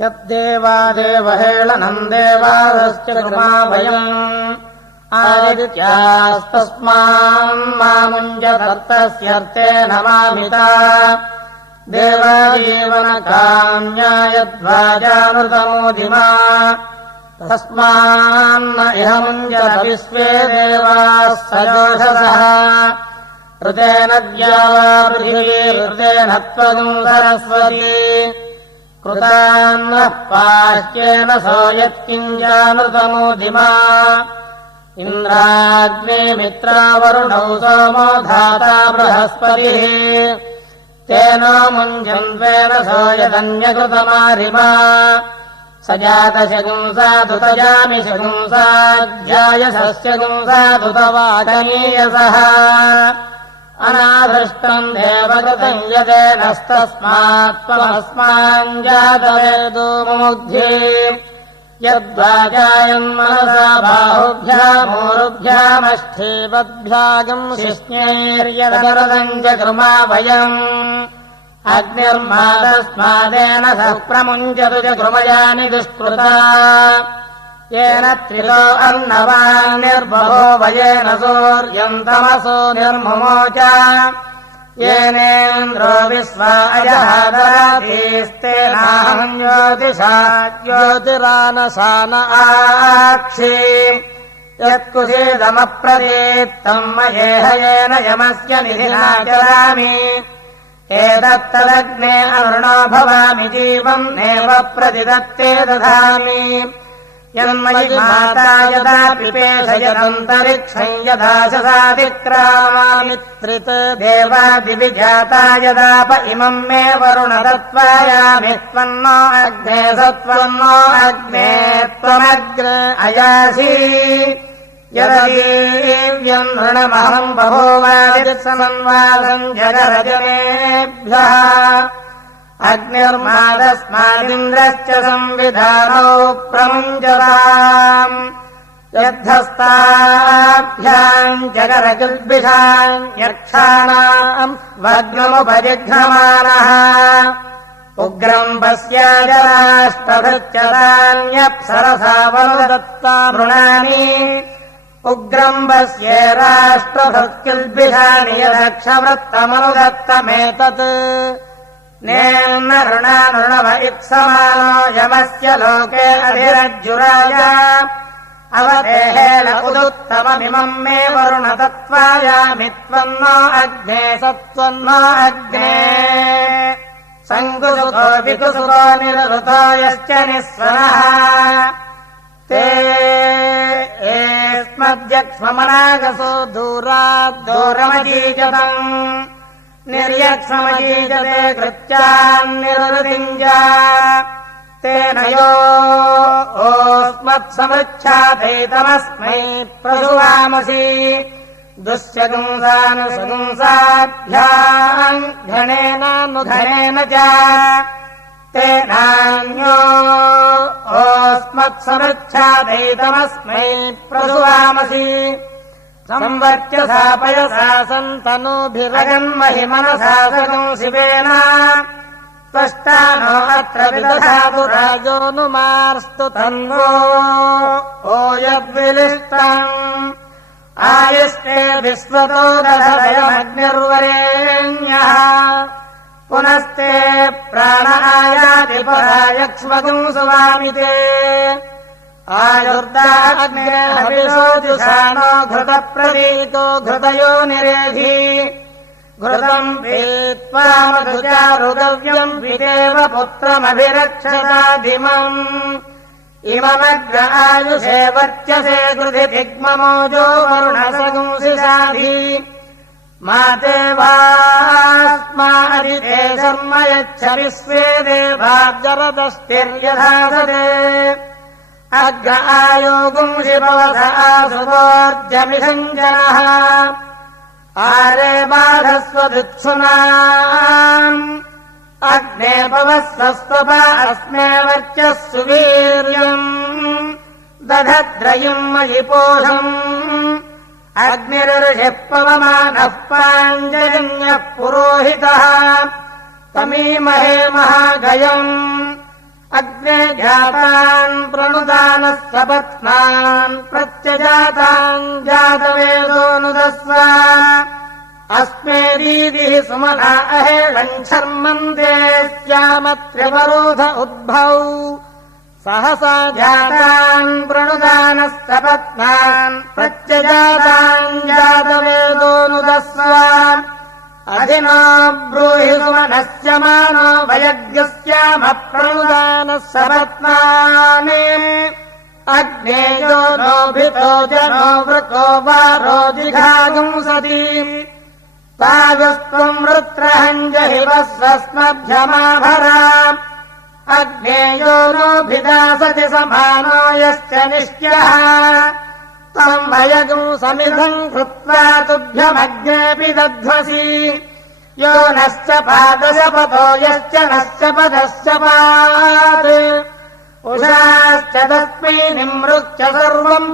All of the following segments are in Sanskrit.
यद्देवादेवहेळनम् देवादश्च कृमा वयम् आदित्यास्तस्मान्मामुञ्जदत्तस्यर्थे नमामिता देवाजीवनकाम्यायद्वाजानृतमोदिमा तस्मान्न इह मुञ्जत विश्वे देवाः सजोषसः ऋतेन द्यावा पृथिवी ऋतेन त्वगुम् सरस्वती कृतान्नः पाह्येन सो यत्किञ्जानृतमोदिमा इन्द्राग्निमित्रावरुणौ सोमो धाता बृहस्पतिः तेन मुञ्जन्त्वेन सो यदन्यकृतमारिमा स जातशगुंसादुतजामि शगुंसाध्यायशस्यगुंसादुतवाचनीयसः अनाधृष्टम् देवकृतम् यदेनस्तस्मात्त्वमस्माञ्जातवेदो मुमुध्ये यद्वाजायन्मनसा बाहुभ्यामूरुभ्यामष्ठीपद्भ्यागम् शिष्ण्यैर्यदरदम् च कृमा वयम् अग्निर्मादस्मादेन सः प्रमुञ्चतु च कृमयानि दुष्कृता येन त्रिलो अन्नवान्निर्बहो वयेन सूर्यम् तमसो निर्मुमोच येनेन्द्रो विश्वा अजहादराधीस्तेनाहम् ज्योतिषा ज्योतिरानशान आक्षी यत्कुशीदमप्रदीप्तम् मयेह येन यमस्य निधिना चरामि एतत्तदग्ने अरुणो भवामि जीवम् नेव प्रतिदत्ते दधामि यन्मयि माता यदा पिपेशयदन्तरिक्षम् यदा शसातिक्रामामि त्रित् देवादिविजाता यदाप इमम् मे वरुण दत्त्वायामि त्वन्नो अग्ने सत्त्वन्नो अग्ने त्वमग्ने अयासि यदीव्यम् ऋणमहम् बभूवादित्समन्वासम् जगरजनेभ्यः अग्निर्मादस्मादिन्द्रश्च संविधानौ प्रमुञ्जताम् यद्धस्ताभ्याम् जगरगिल्बिषाम् यक्षाणाम् वग्नमुपजिघ्नमानः उग्रम् पश्याजराष्ट्रभृच्चराण्यप्सरसा वनुदत्ता मृणानि उग्रम् पश्ये राष्ट्रभृत्किल्बिषाणि यदक्षवृत्तमनुदत्तमेतत् नेन्न ऋणानृणव इत्समानो यमस्य लोके अधिरज्जुराय अवदेहेल उदुत्तममिमम् मे वरुण दत्त्वायामि त्वन्नो अग्ने सत्त्वन्नो अग्ने सङ्कुसुतो विकुसुतो निरृतो यश्च निःस्वनः ते एस्मद्यक्ष्ममनागसो दूराद्दूरमजीजतम् निर्यक्ष्ममजीजते कृत्यान्निरुदिञ्जा तेन यो ओस्मत्समृच्छादैतमस्मै प्रसुवामसि दुःशगुंसानुशगुंसाभ्याम् घनेनानुघनेन च तेनान्यो ओस्मत्समृच्छादैतमस्मै प्रसुवामसि संवर्चसा पयसा सन्तनूभिरगन्महि मनसा सगम् शिवेन त्वष्टानो अत्र विदधातु राजोऽनुमार्स्तु तन्वो ओ यद्विलिष्टम् आयुष्टे विश्वतो दधवयमग्निर्वरेण्यः पुनस्ते प्राण आयातिपरायक्ष्मगुम् सुवामिते आयुर्दाग्ने हविषो जुषाणो घृतप्रदीतो घृतयो निरेधि घृतम् पीत्वा मधुचारुगव्यम् पितेव पुत्रमभिरक्षताधिमम् इममग्र आयुषे वर्चसे कृधि दिग्ममोजो वरुणसगुंसिषाधि माते वास्मादिते शर्म यच्छ विश्वे देवाब्जरदस्तिर्यधासते अग्र आयोगुंसि भवथ आसुतोर्जमिषञ्जनः आरे बाधस्वदित्सुनाम् अग्ने पवस्वस्त्वपा अस्मे वर्चः सुवीर्यम् दधद्रयिम् मयि पोषम् अग्निर्षिः पवमानः पाञ्जन्यः पुरोहितः तमीमहे महागयम् अग्ने जातान् प्रणुदानः सपत्नान् प्रत्यजातान् जातवेदोऽनुदस्व अस्मेदीदिः सुमना अहेळम् शर्मन्ते स्यामत्र्यवरोध उद्भौ सहसा जातान् प्रणुदानः सपत्नान् प्रत्यजातान् जातवेदोऽनुदस्व अधिना ब्रूहि सुमनस्य मानो वयज्ञस्यामप्रणुदानः सपत्नानि अग्नेयो नोभितो जनो वृको वारो जिघागुंसति तागस्त्वम् वृत्रहञ्जहिवः स्वस्मभ्यमाभरा अग्नेयो नोभिदासति समानो यश्च निश्चयः तम् वयगुंसमिदम् कृत्वा तुभ्यमग्नेऽपि दध्वसि यो नश्च पादशपथो यश्च नश्च पदश्च पात् उषाश्च तस्मै निमृच्च सर्वम्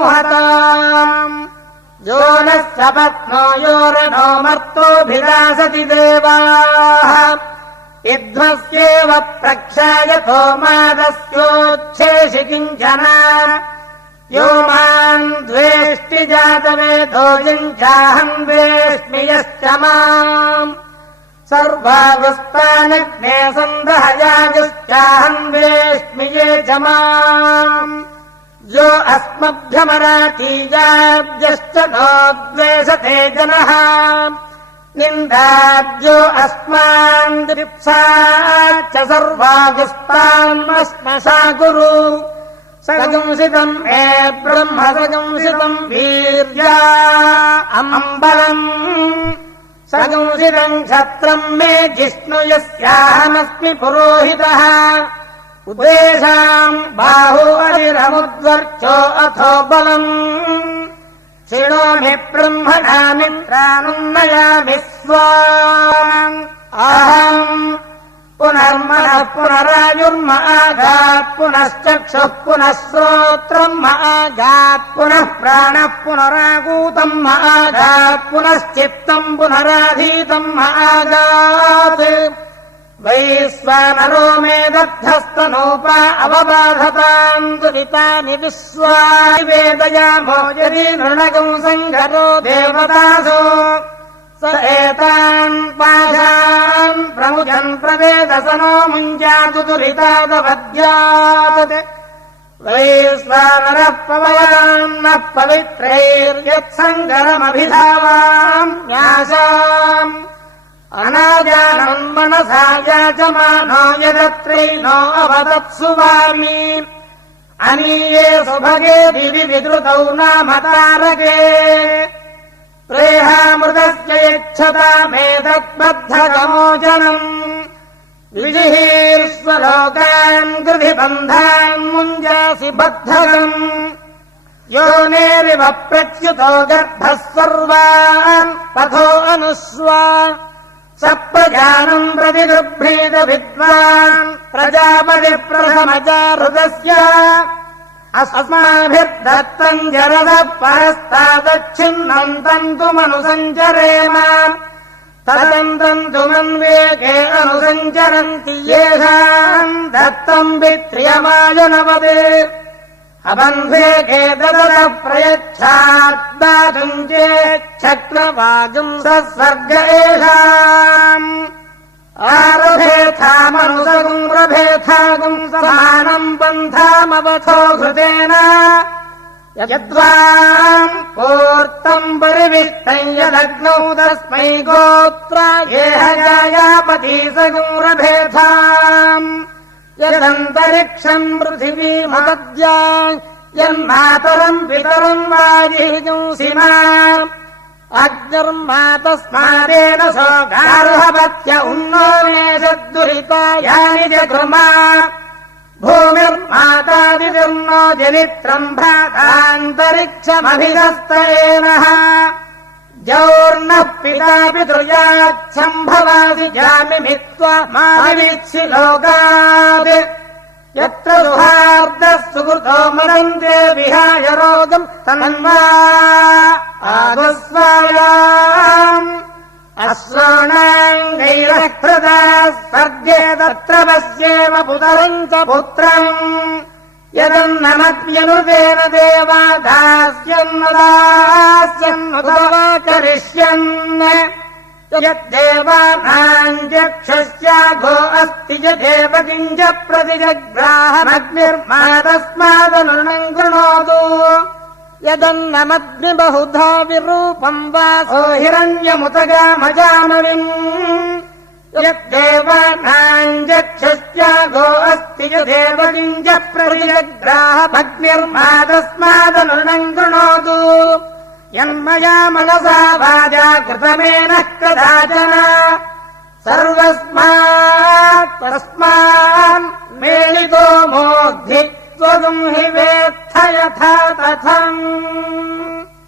पापगुंसमूहताम् यो नश्च पत्नो योरनो मर्तोऽभिदासति देवाः इध्वस्येव प्रक्षायतो मादस्योच्छेषि किञ्चन यो माम् द्वेष्टि जातवेदो यञ्चाहम् वेष्मि यश्च माम् सर्वागस्तानग्ने सन्दहयागश्चाहम् वेष्मि ये च माम् यो अस्मभ्यमराठीयाद्यश्च नोद्वेषते जनः निन्दाद्यो अस्मान् दिप्साच्च सर्वागस्तान्मश्मशा कुरु सगंसितम् मे ब्रह्म सगंसितम् वीर्या अम्बरम् सगंसितम् क्षत्रम् मे जिष्णु यस्याहमस्मि पुरोहितः उदेशाम् बाहु अरिरमुद्वर्चो अथो बलम् शृणोमि ब्रह्मणा मित्रानुन्नयामि स्वाम् अहम् पुनर्मनः पुनरायुर्म आगात् पुनश्चक्षुः पुनः श्रोत्रम् आगात् पुनः प्राणः पुनरागूतम् आगात् पुनश्चित्तम् पुनराधीतम् आगात् वैश्वानरो मे दद्धस्तनोपा अवबाधताम् दुरितानि विश्वा वेदयामो यदि नृणगम् सङ्घरो देवतासो स एतान् पाशान् प्रमुचन् प्रवेदसनो मुञ्जातु दुरितादवद्यात् वैश्वानरः पवयान्नः पवित्रैर्यत्सङ्गरमभिधावाम् न्यासाम् अनाजानन्मनसा याचमानो यदत्रैनो अवदत्सुवामि अनीये सुभगे दिवि विद्रुतौ नाम तारके प्रेहामृतस्य यच्छतामेतद्बद्धकमोचनम् विजिहीर्ष्वलोकान् गृधिबन्धान् मुञ्जासि बद्धकम् योनेरिव प्रच्युतो गर्भः सर्वान् पथो अनुस्वा स प्रजानम् प्रतिगृह्णीत विद्वान् प्रजापतिप्रथमजारुदस्य अस्माभिर्दत्तम् जरदः परस्तादच्छिन्नम् तन्तुमनुसञ्चरेम तदन्तन्तुमन्वेके अनुसञ्चरन्ति येषाम् दत्तम् वित्रियमायुनवत् अबन्धेके ददतः प्रयच्छाद्दातुम् चेच्छक्रवागुम् सस्वर्ग एषाम् आरभेथामनुसगुम् रभेथागुम् समानम् पन्थामवथो घृतेन यद्वाम् पूर्तम् परिविष्टम् यदग्नौ तस्मै गोत्रायेह जायापती सगुम् रभेथाम् यदन्तरिक्षम् पृथिवीमपद्या यन्मातरम् पितरम् वाजिगुंसिमा अग्निर्मातस्मादेन सोगारुहवत्य उन्नोमेषद्दुरिता यानि जगृमा भूमिर्मातादिर्नो जनित्रम् भ्रातान्तरिक्षमभिधस्तयेनः जौर्नः पिता पितृयाच्छम्भवासि जामिमित्वा माविवीक्षि लोकात् यत्र सुहार्दः सुकृतो मदन्ते विहाय रोगम् तन्वा आगस्वायाम् अश्राणाङ्गैरः हृदा स्वर्गे तत्र पश्येम पुतरम् च पुत्रम् यदन्नमप्यनुतेन देवा दास्यन्नुवा करिष्यन् यद्देवानाम् चक्षुष्याघो अस्ति यदेव किञ्च प्रतिजग्राहमग्निर्मातस्मादनुर्णम् कृणोतु यदन्नमग्नि बहुधा विरूपम् वासो हिरण्यमुतगामजानुरिम् यद्देवानाम् चक्षुष्याघो अस्ति यदेव किञ्च प्रतिजग्राहमग्निर्मातस्मादनुर्णम् कृणोतु यन्मया मनसा वाचा कृतमेनः कदाचन सर्वस्मात् तस्मान् मेलितो मोद्धि त्वगुम् हि वेत्थ यथा तथम्